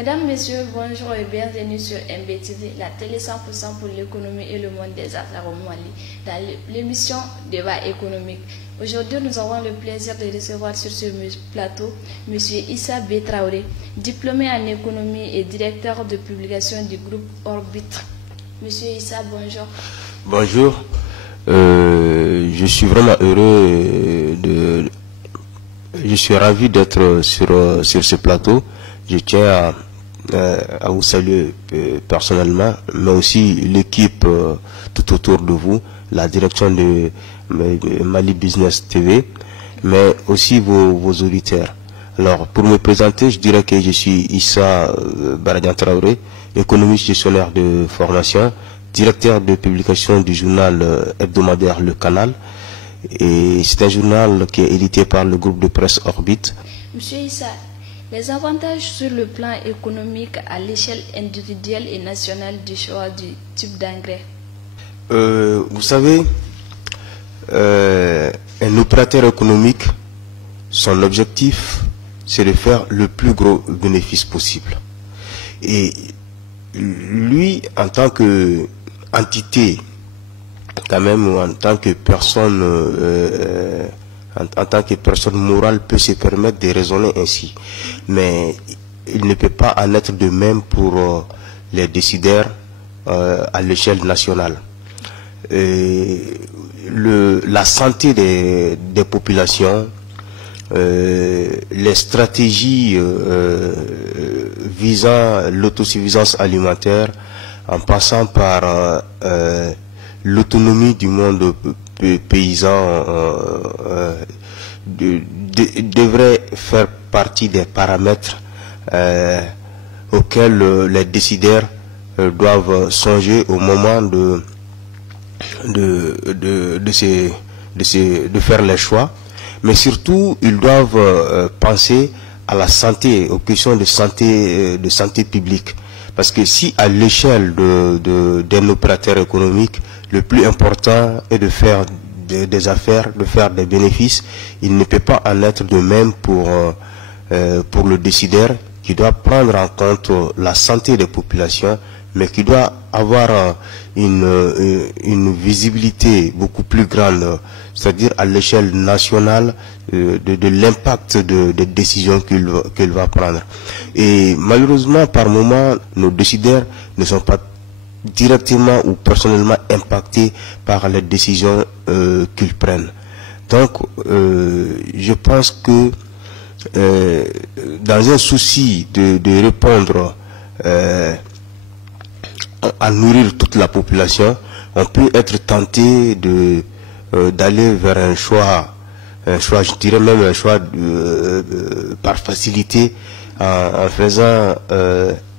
Mesdames, Messieurs, bonjour et bienvenue sur MBTV, la télé 100% pour l'économie et le monde des affaires au Mali, dans l'émission Débat économique. Aujourd'hui, nous avons le plaisir de recevoir sur ce plateau M. Issa B. Traoré, diplômé en économie et directeur de publication du groupe Orbit. M. Issa, bonjour. Bonjour. Je suis vraiment heureux je suis ravi d'être sur ce plateau. Je tiens à vous saluer personnellement, mais aussi l'équipe tout autour de vous, la direction de Mali Business TV, mais aussi vos auditeurs. Alors, pour me présenter, je dirais que je suis Issa Baradian Traoré, économiste gestionnaire de formation, directeur de publication du journal hebdomadaire Le Canal. Et c'est un journal qui est édité par le groupe de presse Orbit. Monsieur Issa, les avantages sur le plan économique à l'échelle individuelle et nationale du choix du type d'engrais. Vous savez, un opérateur économique, son objectif, c'est de faire le plus gros bénéfice possible. Et lui, en tant qu'entité, quand même, en tant que personne, en tant que personne morale, peut se permettre de raisonner ainsi. Mais il ne peut pas en être de même pour les décideurs à l'échelle nationale. La santé des populations, les stratégies visant l'autosuffisance alimentaire, en passant par l'autonomie du monde paysan, devrait faire partie des paramètres auxquels les décideurs doivent songer au moment de faire les choix. Mais surtout, ils doivent penser à la santé, aux questions de santé publique. Parce que si à l'échelle d'un opérateur économique, le plus important est de faire des affaires, de faire des bénéfices, il ne peut pas en être de même pour le décideur qui doit prendre en compte la santé des populations, mais qui doit avoir une visibilité beaucoup plus grande, c'est-à-dire à l'échelle nationale de l'impact des décisions qu'il va prendre. Et malheureusement, par moment, nos décideurs ne sont pas directement ou personnellement impactés par les décisions qu'ils prennent. Donc, je pense que dans un souci de répondre à nourrir toute la population, on peut être tenté d'aller vers un choix, je dirais même un choix par facilité, en faisant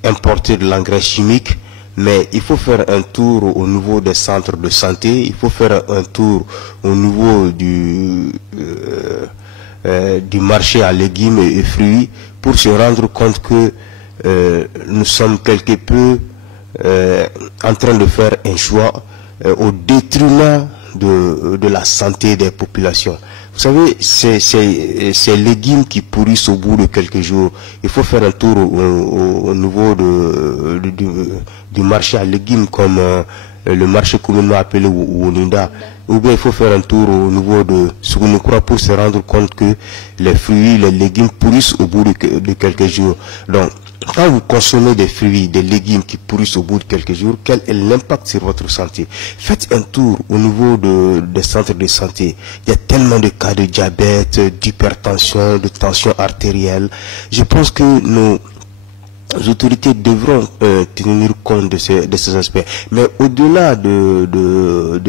importer de l'engrais chimique. Mais il faut faire un tour au niveau des centres de santé, il faut faire un tour au niveau du marché à légumes et fruits pour se rendre compte que nous sommes quelque peu en train de faire un choix au détriment de la santé des populations. Vous savez, ces légumes qui pourrissent au bout de quelques jours. Il faut faire un tour au niveau du marché à légumes comme le marché communément appelé Ouninda. Ou bien il faut faire un tour au niveau de Sougounoukoura pour se rendre compte que les fruits, les légumes pourrissent au bout de quelques jours. Donc, quand vous consommez des fruits, des légumes qui pourrissent au bout de quelques jours, quel est l'impact sur votre santé? Faites un tour au niveau des centres de santé. Il y a tellement de cas de diabète, d'hypertension, de tension artérielle. Je pense que nos autorités devront tenir compte de ces aspects. Mais au-delà de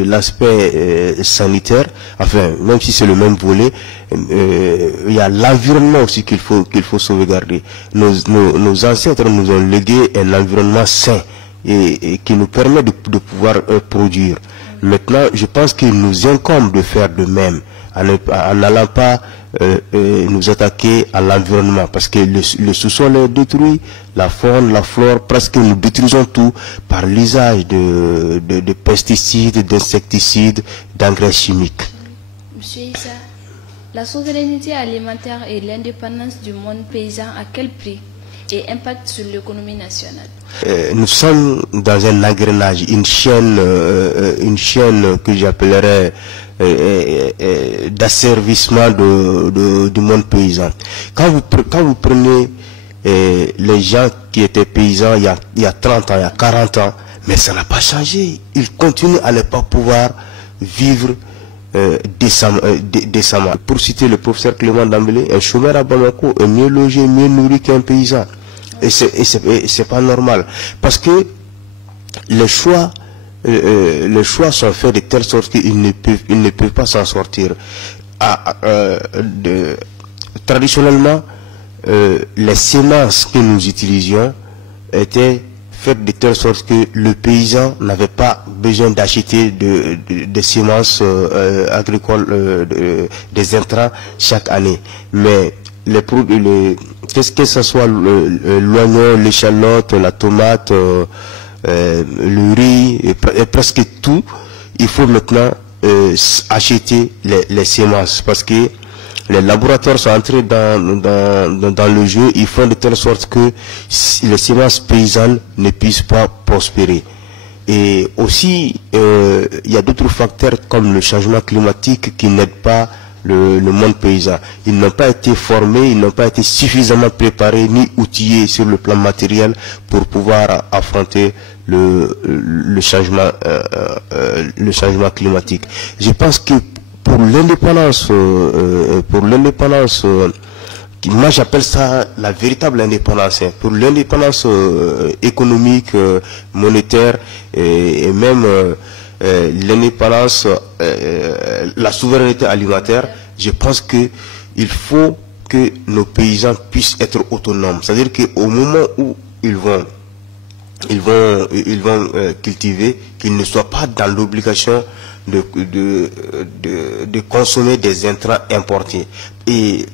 l'aspect sanitaire, enfin, même si c'est le même volet, il y a l'environnement aussi qu'il faut sauvegarder. Nos ancêtres nous ont légué un environnement sain et qui nous permet de pouvoir produire. Maintenant, je pense qu'il nous incombe de faire de même, en n'allant pas nous attaquer à l'environnement, parce que le sous-sol est détruit, la faune, la flore, presque nous détruisons tout par l'usage de pesticides, d'insecticides, d'engrais chimiques. Monsieur Issa, la souveraineté alimentaire et l'indépendance du monde paysan, à quel prix? et impact sur l'économie nationale? Nous sommes dans un engrenage, une chaîne que j'appellerais d'asservissement du monde paysan. Quand vous prenez les gens qui étaient paysans il y a 30 ans, il y a 40 ans, mais ça n'a pas changé. Ils continuent à ne pas pouvoir vivre décemment. Pour citer le professeur Clément Dambélé, un chômeur à Bamako est mieux logé, mieux nourri qu'un paysan. Et c'est pas normal. Parce que les choix sont faits de telle sorte qu'ils ne peuvent pas s'en sortir. Traditionnellement, les semences que nous utilisions étaient faites de telle sorte que le paysan n'avait pas besoin d'acheter des semences agricoles, des intrants chaque année. Mais que ce soit l'oignon, l'échalote, la tomate, le riz, et presque tout, il faut maintenant acheter les semences, parce que les laboratoires sont entrés dans le jeu. Ils font de telle sorte que les semences paysannes ne puissent pas prospérer. Et aussi, il y a d'autres facteurs comme le changement climatique qui n'aident pas le monde paysan. Ils n'ont pas été formés, ils n'ont pas été suffisamment préparés ni outillés sur le plan matériel pour pouvoir affronter le changement climatique. Je pense que pour l'indépendance, moi j'appelle ça la véritable indépendance, pour l'indépendance économique, monétaire et même l'indépendance, la souveraineté alimentaire. Je pense que il faut que nos paysans puissent être autonomes. C'est-à-dire qu'au moment où ils vont cultiver, qu'ils ne soient pas dans l'obligation de consommer des intrants importés. Et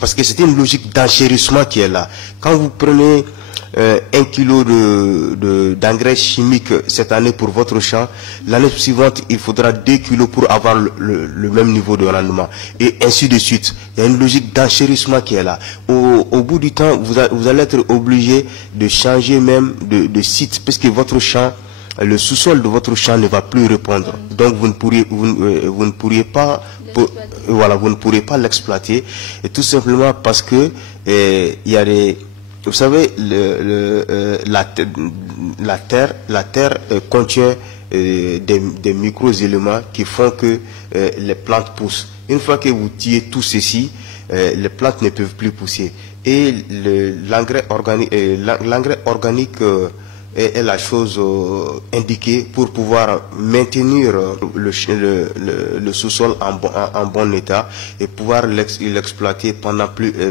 parce que c'est une logique d'enchérissement qui est là. Quand vous prenez 1 kilo d'engrais chimiques cette année pour votre champ, l'année suivante il faudra 2 kilos pour avoir le même niveau de rendement, et ainsi de suite. Il y a une logique d'enchérissement qui est là. Au bout du temps, vous allez être obligé de changer même de site, parce que votre champ, le sous-sol de votre champ ne va plus répondre. Donc vous ne pourriez pas l'exploiter, et tout simplement parce que il y a vous savez, la terre contient des micro-éléments qui font que les plantes poussent. Une fois que vous tuez tout ceci, les plantes ne peuvent plus pousser. Et l'engrais organique est la chose indiquée pour pouvoir maintenir le sous-sol en bon état et pouvoir l'exploiter pendant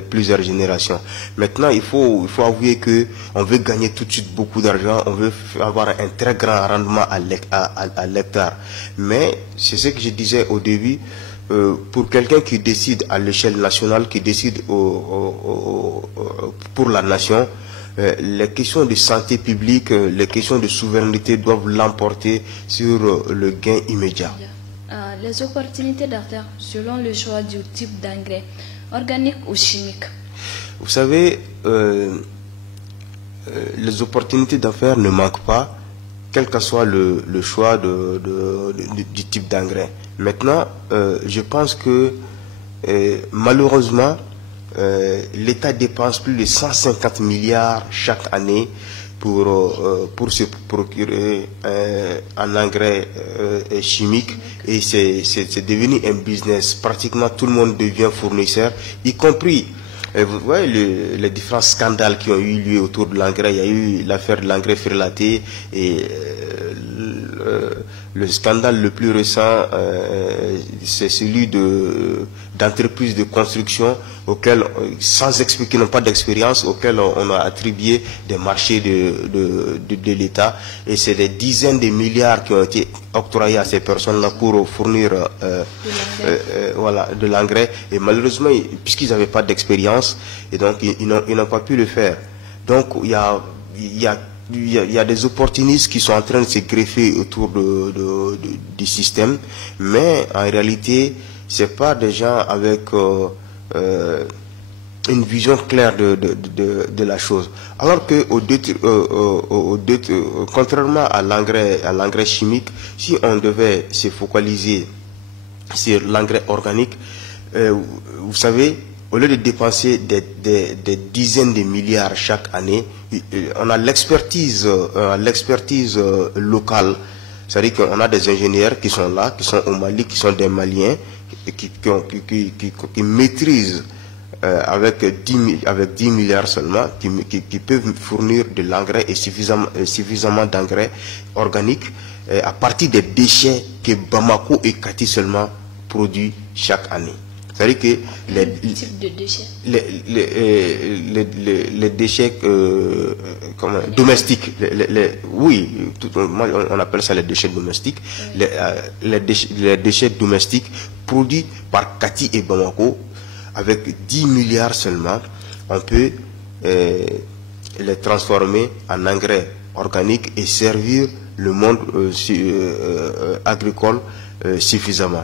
plusieurs générations. Maintenant, il faut avouer que on veut gagner tout de suite beaucoup d'argent, on veut avoir un très grand rendement à l'hectare. Mais c'est ce que je disais au début. Pour quelqu'un qui décide à l'échelle nationale, qui décide pour la nation, les questions de santé publique, les questions de souveraineté doivent l'emporter sur le gain immédiat. Les opportunités d'affaires selon le choix du type d'engrais, organique ou chimique? Vous savez, les opportunités d'affaires ne manquent pas, quel que soit le choix du type d'engrais. Maintenant, je pense que malheureusement, l'État dépense plus de 150 milliards chaque année pour se procurer un engrais chimique, et c'est devenu un business. Pratiquement tout le monde devient fournisseur, y compris vous voyez les différents scandales qui ont eu lieu autour de l'engrais. Il y a eu l'affaire de l'engrais frelaté, et le scandale le plus récent, c'est celui d'entreprises de construction auxquelles, sans expliquer, n'ont pas d'expérience, auxquelles on a attribué des marchés de l'État, et c'est des dizaines de milliards qui ont été octroyés à ces personnes-là pour fournir de l'engrais, et malheureusement, puisqu'ils n'avaient pas d'expérience, et donc ils n'ont pas pu le faire. Donc il y a des opportunistes qui sont en train de se greffer autour du système, mais en réalité, c'est pas des gens avec une vision claire de la chose. Alors que contrairement à l'engrais chimique, si on devait se focaliser sur l'engrais organique, vous savez, au lieu de dépenser des dizaines de milliards chaque année, on a l'expertise locale. C'est-à-dire qu'on a des ingénieurs qui sont là, qui sont au Mali, qui sont des Maliens, qui maîtrisent avec 10 milliards seulement, qui peuvent fournir de l'engrais et suffisamment d'engrais organiques à partir des déchets que Bamako et Kati seulement produit chaque année. C'est-à-dire que les types de déchets, les déchets domestiques, oui, on appelle ça les déchets domestiques, oui. Les déchets domestiques produits par Kati et Bamako, avec 10 milliards seulement, on peut les transformer en engrais organique et servir le monde agricole suffisamment.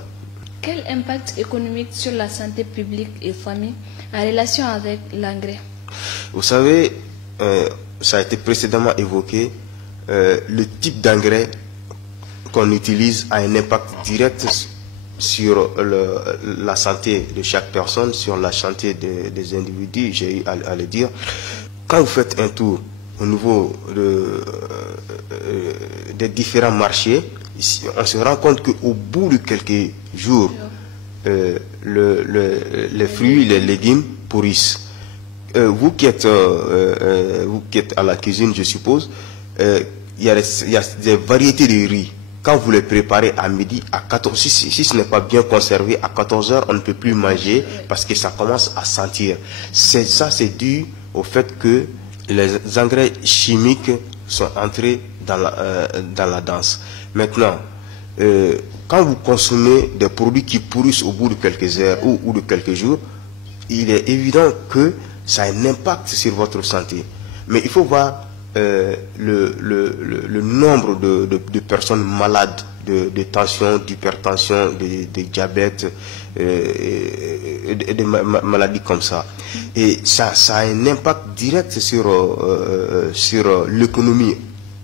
Quel impact économique sur la santé publique et famille en relation avec l'engrais? Vous savez, ça a été précédemment évoqué, le type d'engrais qu'on utilise a un impact direct sur la santé de chaque personne, sur la santé des individus, j'ai eu à le dire. Quand vous faites un tour au niveau des différents marchés, on se rend compte qu'au bout de quelques jours, les fruits, les légumes pourrissent. Vous qui êtes à la cuisine, je suppose, il y a des variétés de riz. Quand vous les préparez à midi, à 14, si ce n'est pas bien conservé, à 14 heures, on ne peut plus manger parce que ça commence à sentir. Ça, c'est dû au fait que les engrais chimiques sont entrés dans la danse. Maintenant, quand vous consommez des produits qui pourrissent au bout de quelques heures ou de quelques jours, il est évident que ça a un impact sur votre santé. Mais il faut voir le nombre de personnes malades de tension, d'hypertension, de diabète et de maladies comme ça. Et ça a un impact direct sur l'économie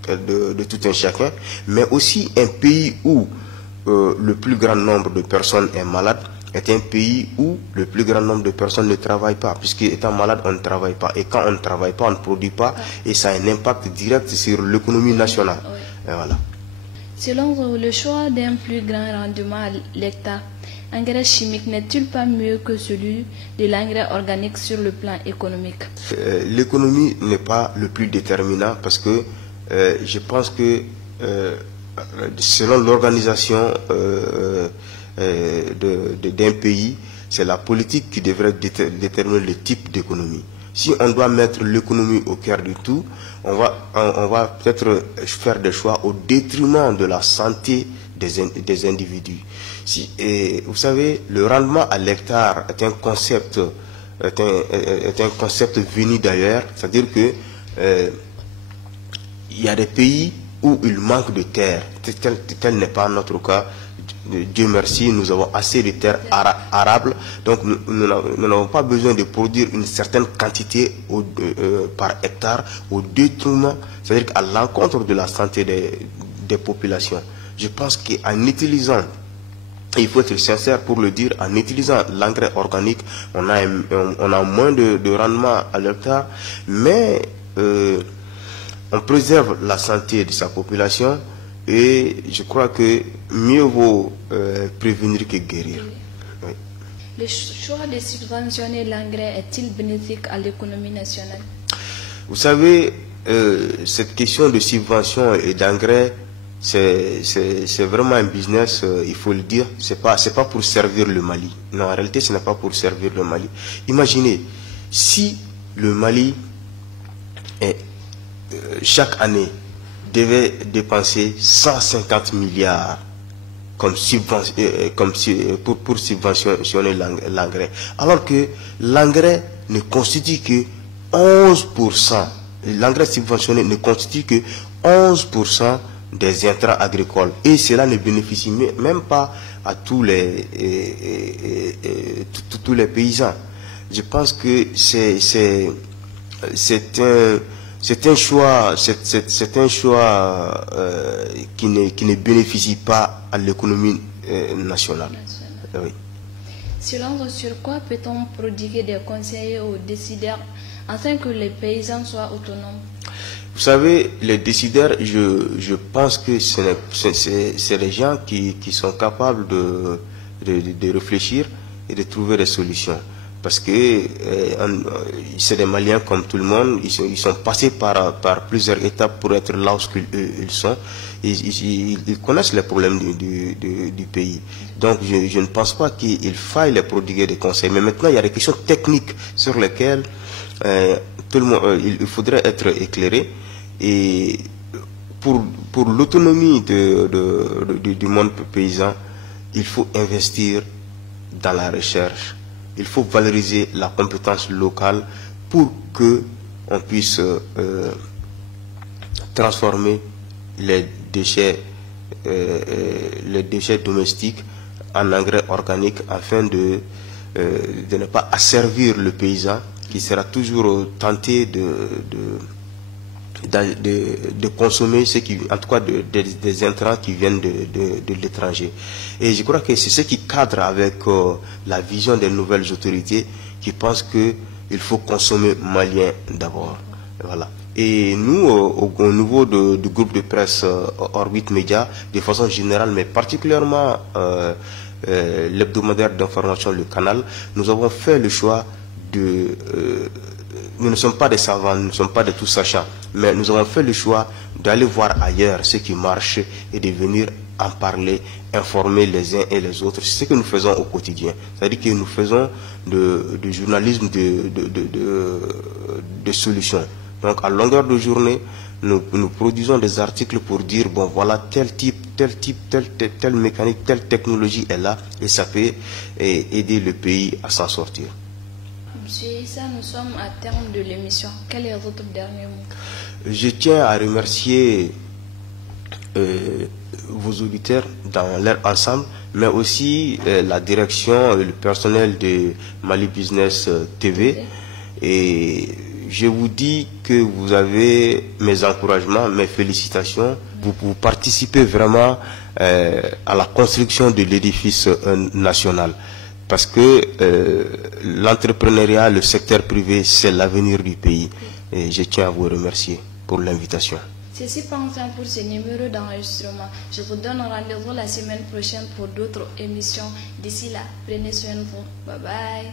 de tout un chacun, mais aussi un pays où le plus grand nombre de personnes est malade est un pays où le plus grand nombre de personnes ne travaillent pas, puisque étant malade on ne travaille pas, et quand on ne travaille pas on ne produit pas, et ça a un impact direct sur l'économie nationale. Et voilà. Selon le choix d'un plus grand rendement à l'hectare, l'engrais chimique n'est-il pas mieux que celui de l'engrais organique sur le plan économique? L'économie n'est pas le plus déterminant, parce que je pense que selon l'organisation d'un pays, c'est la politique qui devrait déterminer le type d'économie. Si on doit mettre l'économie au cœur du tout, on va peut-être faire des choix au détriment de la santé des individus. Vous savez, le rendement à l'hectare est un concept venu d'ailleurs, c'est-à-dire que il y a des pays où il manque de terre. Tel n'est pas notre cas. Dieu merci, nous avons assez de terres arables, donc nous n'avons pas besoin de produire une certaine quantité par hectare au détriment, c'est-à-dire à l'encontre de la santé des populations. Je pense qu'en utilisant, il faut être sincère pour le dire, en utilisant l'engrais organique, on a moins de rendement à l'hectare, mais on préserve la santé de sa population. Et je crois que mieux vaut prévenir que guérir. Oui. Le choix de subventionner l'engrais est-il bénéfique à l'économie nationale? Vous savez, cette question de subvention et d'engrais, c'est vraiment un business, il faut le dire. C'est pas pour servir le Mali. Non, en réalité, ce n'est pas pour servir le Mali. Imaginez, si le Mali, chaque année, devait dépenser 150 milliards pour subventionner l'engrais. Alors que l'engrais ne constitue que 11%. L'engrais subventionné ne constitue que 11% des intrants agricoles. Et cela ne bénéficie même pas à tous les paysans. je pense que c'est un choix, qui ne bénéficie pas à l'économie nationale. Oui. Selon vous, sur quoi peut-on prodiguer des conseils aux décideurs afin que les paysans soient autonomes? Vous savez, les décideurs, je pense que c'est les gens qui sont capables de réfléchir et de trouver des solutions. Parce que c'est des Maliens comme tout le monde, ils sont passés par plusieurs étapes pour être là où ils sont. Ils connaissent les problèmes du pays. Donc je ne pense pas qu'il faille les prodiguer des conseils. Mais maintenant, il y a des questions techniques sur lesquelles tout le monde, il faudrait être éclairé. Et pour l'autonomie du monde paysan, il faut investir dans la recherche. Il faut valoriser la compétence locale pour que on puisse transformer les déchets domestiques en engrais organiques afin de ne pas asservir le paysan qui sera toujours tenté de consommer en tout cas des intrants qui viennent de l'étranger. Et je crois que c'est ce qui cadre avec la vision des nouvelles autorités qui pensent qu'il faut consommer malien d'abord. Voilà. Et nous, au niveau du groupe de presse Orbite Média, de façon générale, mais particulièrement l'hebdomadaire d'information, le Canal, nous avons fait le choix nous ne sommes pas des savants, nous ne sommes pas des tout sachants, mais nous avons fait le choix d'aller voir ailleurs ce qui marche et de venir en parler, informer les uns et les autres. C'est ce que nous faisons au quotidien. C'est-à-dire que nous faisons du journalisme de solutions. Donc à longueur de journée, nous produisons des articles pour dire, bon voilà, tel type, telle mécanique, telle technologie est là et ça peut aider le pays à s'en sortir. Monsieur Issa, nous sommes à terme de l'émission. Quel est votre dernier mot? Je tiens à remercier vos auditeurs dans leur ensemble, mais aussi la direction et le personnel de Mali Business TV. Et je vous dis que vous avez mes encouragements, mes félicitations. Vous participez vraiment à la construction de l'édifice national. Parce que l'entrepreneuriat, le secteur privé, c'est l'avenir du pays. Et je tiens à vous remercier pour l'invitation. Ceci prend fin pour ce numéro d'enregistrement. Je vous donne rendez-vous la semaine prochaine pour d'autres émissions. D'ici là, prenez soin de vous. Bye bye.